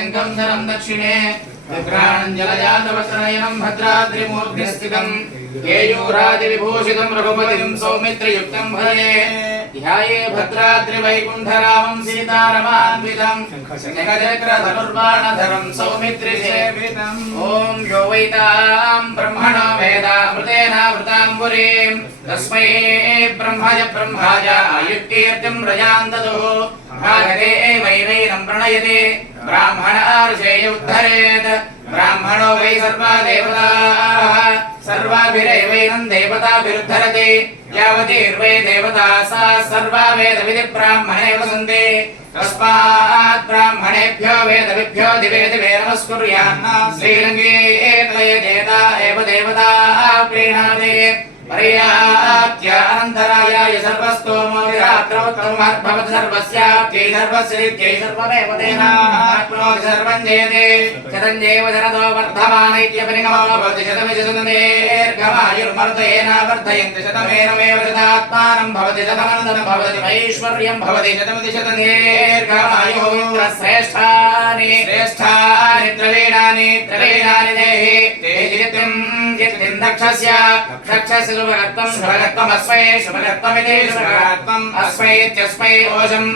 शङ्खं धरं दक्षिणे विभ्राणं जलजातवस्त्रनयनं भद्राद्रिमूर्तिस्थितं केयूरादिविभूषितं रघुपतिं सौमित्रयुक्तं भजे ध्याये भद्राद्रिवैकुण्ठरामं सीतारमान्वितं शङ्खचक्रधनुर्बाणधरं सौमित्रिसेवितम् ॐ यो वैतां ब्रह्मणो वेदामृतेनावृताम्बुरीं तस्मै ब्रह्माय ब्रह्माय आयुक्कीर्तिं प्रजां ददुः भागते वैनैनं प्रणयते ब्राह्मणार्षेय उद्धरेत् ब्राह्मणो वै सर्वा देवताः सर्वाभिरेवैनं देवताभिरुद्धरति यावतीर्वै देवता सा सर्वा वेदविधिब्राह्मणे वसन्ति तस्मात् ब्राह्मणेभ्यो वेदविभ्यो दिवे दिवे नमस्कुर्यात् श्रीरङ्गे देवता एव देवता प्रीणाति पर्याप्त्य अनन्तरायाय सर्वस्तोमो विरात्रोत्तमः सर्वस्याप्त्यै सर्वस्यैत्यै सर्वमेव तेनाप्नोति सर्वं जयते शतञ्जेव शरदो वर्धमान इत्यपरिगमो भवति शतमिशतुर्गमायुर्मर्दयेन वर्धयन्ति शतमेनमेव शतात्मानं भवति शतमनन्दनं भवति ऐश्वर्यं भवति शतमिति शतदीर्घमायुः इन्द्रश्रेष्ठानि श्रेष्ठानि त्रवीणानि देहि कीर्तिं दक्षस्य शुभगत्वम् अस्मै शुभगत्वमिति शुभगत्वम् अस्मै इत्यस्मै ओषं